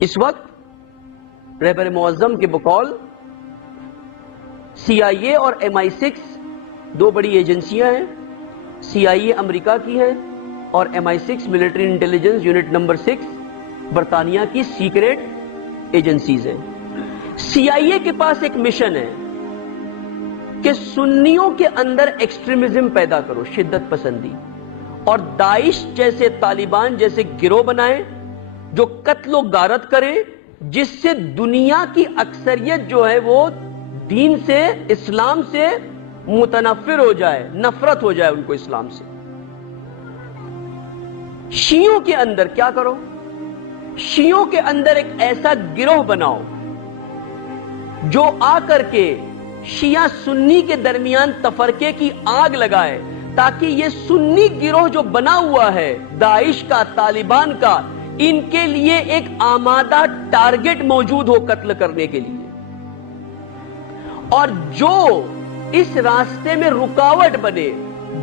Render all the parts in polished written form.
اس وقت رہبر معظم کے بقول سی آئی اے اور MI6 دو بڑی ایجنسیاں ہیں. سی آئی اے امریکہ کی ہے اور MI6 military intelligence unit number 6 برطانیہ کی سیکریٹ ایجنسیز ہیں. سی آئی اے کے پاس ایک مشن ہے کہ سنیوں کے اندر ایکسٹریمزم پیدا کرو، شدت پسندی، اور داعش جیسے، طالبان جیسے گروہ بنائے جو قتل و غارت کرے، جس سے دنیا کی اکثریت جو ہے وہ دین سے، اسلام سے متنفر ہو جائے، نفرت ہو جائے ان کو اسلام سے. شیعوں کے اندر کیا کرو؟ شیعوں کے اندر ایک ایسا گروہ بناؤ جو آ کر کے شیعہ سنی کے درمیان تفرقے کی آگ لگائے، تاکہ یہ سنی گروہ جو بنا ہوا ہے داعش کا، طالبان کا، ان کے لیے ایک آمادہ ٹارگٹ موجود ہو قتل کرنے کے لیے. اور جو اس راستے میں رکاوٹ بنے،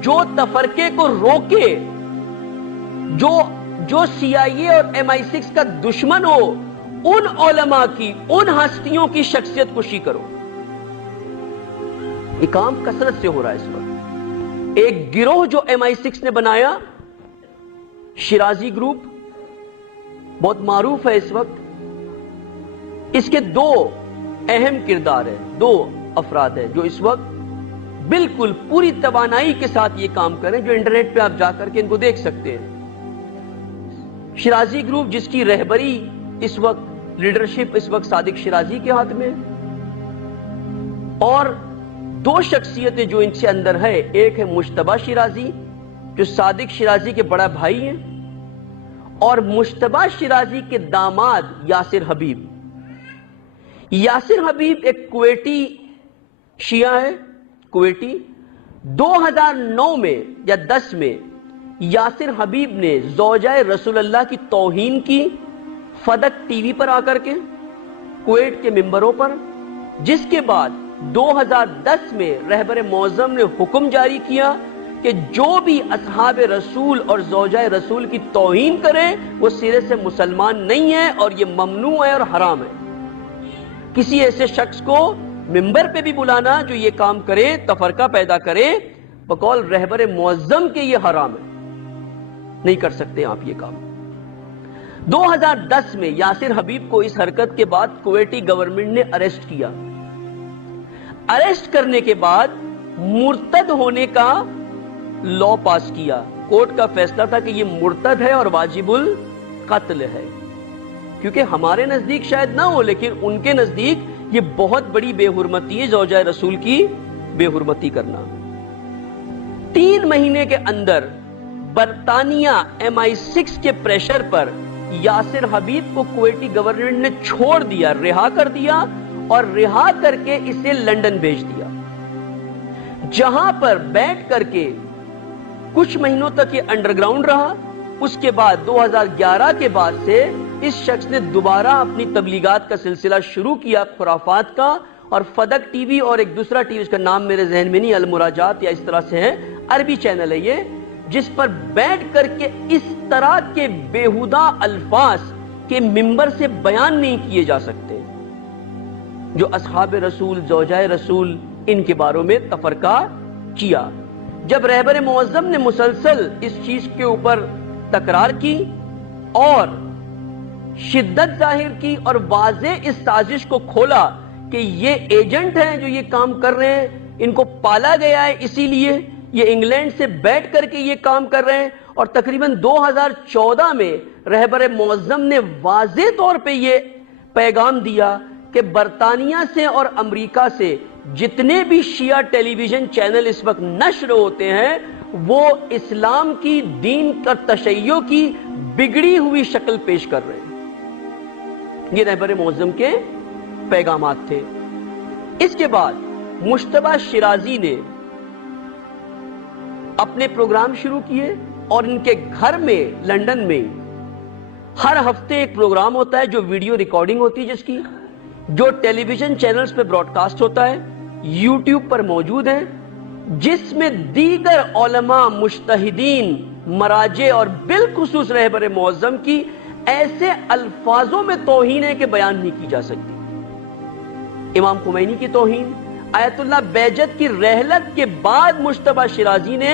جو تفرقے کو روکے، جو سی آئی اے اور MI6 کا دشمن ہو، ان علماء کی، ان ہستیوں کی شخصیت کشی کرو. یہ کام کثرت سے ہو رہا ہے اس وقت. ایک گروہ جو MI6 نے بنایا، شیرازی گروپ، بہت معروف ہے اس وقت. اس کے دو اہم کردار ہیں، دو افراد ہیں جو اس وقت بالکل پوری توانائی کے ساتھ یہ کام کریں، جو انٹرنیٹ پہ آپ جا کر کے ان کو دیکھ سکتے ہیں. شیرازی گروپ جس کی رہبری اس وقت، لیڈرشپ اس وقت صادق شیرازی کے ہاتھ میں، اور دو شخصیتیں جو ان سے اندر ہے، ایک ہے مجتبیٰ شیرازی جو صادق شیرازی کے بڑا بھائی ہیں، اور مجتبیٰ شیرازی کے داماد یاسر حبیب. یاسر حبیب ایک کویٹی شیعہ ہے، کویٹی. 2009 میں یا 10 میں یاسر حبیب نے زوجہ رسول اللہ کی توہین کی فدق ٹی وی پر آ کر کے، کویٹ کے ممبروں پر، جس کے بعد 2010 میں رہبر معظم نے حکم جاری کیا کہ جو بھی اصحاب رسول اور زوجہ رسول کی توہین کرے وہ سرے سے مسلمان نہیں ہے، اور یہ ممنوع ہے اور حرام ہے. کسی ایسے شخص کو ممبر پہ بھی بلانا جو یہ کام کرے، تفرقہ پیدا کرے، بقول رہبر معظم کے یہ حرام ہے، نہیں کر سکتے آپ یہ کام. 2010 میں یاسر حبیب کو اس حرکت کے بعد کویٹی گورنمنٹ نے اریسٹ کیا. اریسٹ کرنے کے بعد مرتد ہونے کا لا پاس کیا. کورٹ کا فیصلہ تھا کہ یہ مرتد ہے اور واجب القتل ہے. کیونکہ ہمارے نزدیک شاید نہ ہو، لیکن ان کے نزدیک یہ بہت بڑی بے حرمتی ہے، زوجہ رسول کی بے حرمتی کرنا. 3 مہینے کے اندر برطانیہ MI6 کے پریشر پر یاسر حبیب کو کویٹی گورنمنٹ نے چھوڑ دیا، رہا کر دیا، اور رہا کر کے اسے لندن بھیج دیا، جہاں پر بیٹھ کر کے کچھ مہینوں تک یہ انڈر گراؤنڈ رہا. اس کے بعد 2011 کے بعد سے اس شخص نے دوبارہ اپنی تبلیغات کا سلسلہ شروع کیا، خرافات کا، اور فدق ٹی وی اور ایک دوسرا ٹی وی، اس کا نام میرے ذہن میں نہیں، المراجات یا اس طرح سے ہے، عربی چینل ہے یہ، جس پر بیٹھ کر کے اس طرح کے بیہودہ الفاظ کے ممبر سے بیان نہیں کیے جا سکتے، جو اصحاب رسول، زوجہ رسول، ان کے باروں میں تفرقہ کیا. جب رہبر معظم نے مسلسل اس چیز کے اوپر تکرار کی اور شدت ظاہر کی اور واضح اس سازش کو کھولا کہ یہ ایجنٹ ہیں جو یہ کام کر رہے ہیں، ان کو پالا گیا ہے، اسی لیے یہ انگلینڈ سے بیٹھ کر کے یہ کام کر رہے ہیں. اور تقریباً 2014 میں رہبر معظم نے واضح طور پہ یہ پیغام دیا کہ برطانیہ سے اور امریکہ سے جتنے بھی شیعہ ٹیلی ویژن چینل اس وقت نشر ہوتے ہیں وہ اسلام کی، دین اور تشیع کی بگڑی ہوئی شکل پیش کر رہے ہیں. یہ رہبر معظم کے پیغامات تھے. اس کے بعد مجتبیٰ شیرازی نے اپنے پروگرام شروع کیے، اور ان کے گھر میں لندن میں ہر ہفتے ایک پروگرام ہوتا ہے جو ویڈیو ریکارڈنگ ہوتی ہے، جس کی جو ٹیلی ویژن چینلز پہ براڈ کاسٹ ہوتا ہے، یوٹیوب پر موجود ہے، جس میں دیگر علماء، مجتہدین، مراجع اور بالخصوص رہبر معظم کی ایسے الفاظوں میں توہین ہے کہ بیان نہیں کی جا سکتی. امام خمینی کی توہین، آیت اللہ بہجت کی رحلت کے بعد مجتبیٰ شیرازی نے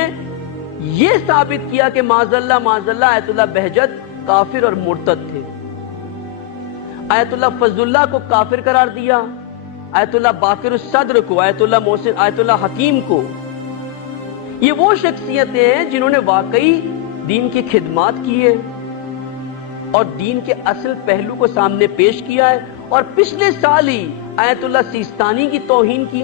یہ ثابت کیا کہ معاذ اللہ آیت اللہ بہجت کافر اور مرتد تھے. آیت اللہ فضل اللہ کو کافر قرار دیا، آیت اللہ باقر الصدر کو، آیت اللہ محسن، آیت اللہ حکیم کو. یہ وہ شخصیتیں ہیں جنہوں نے واقعی دین کی خدمات کی ہے اور دین کے اصل پہلو کو سامنے پیش کیا ہے. اور پچھلے سال ہی آیت اللہ سیستانی کی توہین کی،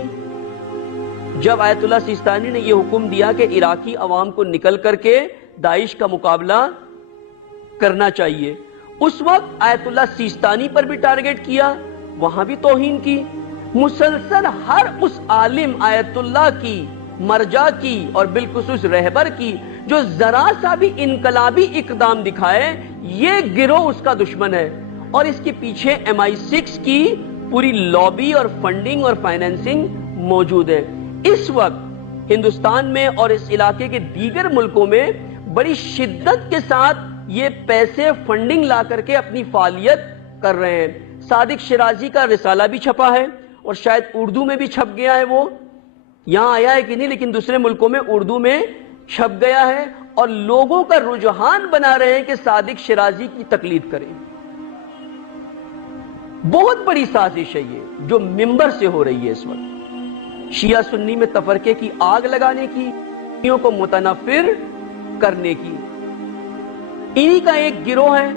جب آیت اللہ سیستانی نے یہ حکم دیا کہ عراقی عوام کو نکل کر کے داعش کا مقابلہ کرنا چاہیے، اس وقت آیت اللہ سیستانی پر بھی ٹارگٹ کیا، وہاں بھی توہین کی. مسلسل ہر اس عالم آیت اللہ کی، مرجع کی اور بالخصوص رہبر کی جو ذرا سا بھی انقلابی اقدام دکھائے، یہ گروہ اس کا دشمن ہے. اور اس کے پیچھے MI6 کی پوری لابی اور فنڈنگ اور فائنینسنگ موجود ہے. اس وقت ہندوستان میں اور اس علاقے کے دیگر ملکوں میں بڑی شدت کے ساتھ یہ پیسے فنڈنگ لا کر کے اپنی فعالیت کر رہے ہیں. صادق شیرازی کا رسالہ بھی چھپا ہے اور شاید اردو میں بھی چھپ گیا ہے، وہ یہاں آیا ہے کہ نہیں لیکن دوسرے ملکوں میں اردو میں چھپ گیا ہے، اور لوگوں کا رجحان بنا رہے ہیں کہ صادق شیرازی کی تقلید کریں. بہت بڑی سازش ہے یہ جو ممبر سے ہو رہی ہے اس وقت، شیعہ سنی میں تفرقے کی آگ لگانے کی، شیعوں کو متنفر کرنے کی. انہی کا ایک گروہ ہے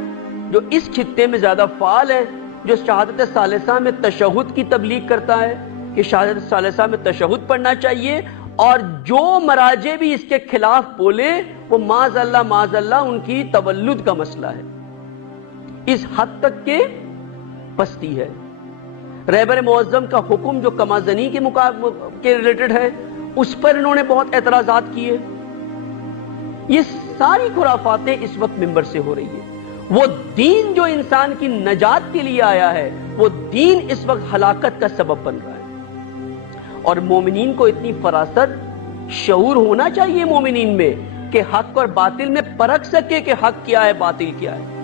جو اس خطے میں زیادہ فعال ہے، جو شہادت ثالثہ میں تشہد کی تبلیغ کرتا ہے کہ شہادت ثالثہ میں تشہد پڑھنا چاہیے، اور جو مراجع بھی اس کے خلاف بولے وہ معاذ اللہ ان کی تولد کا مسئلہ ہے. اس حد تک کہ پستی ہے. رہبر معظم کا حکم جو کمازنی کے ریلیٹڈ ہے، اس پر انہوں نے بہت اعتراضات کیے. یہ ساری خرافاتیں اس وقت ممبر سے ہو رہی ہے. وہ دین جو انسان کی نجات کے لیے آیا ہے، وہ دین اس وقت ہلاکت کا سبب بن رہا ہے. اور مومنین کو اتنی فراست، شعور ہونا چاہیے مومنین میں کہ حق اور باطل میں پرکھ سکے کہ حق کیا ہے، باطل کیا ہے.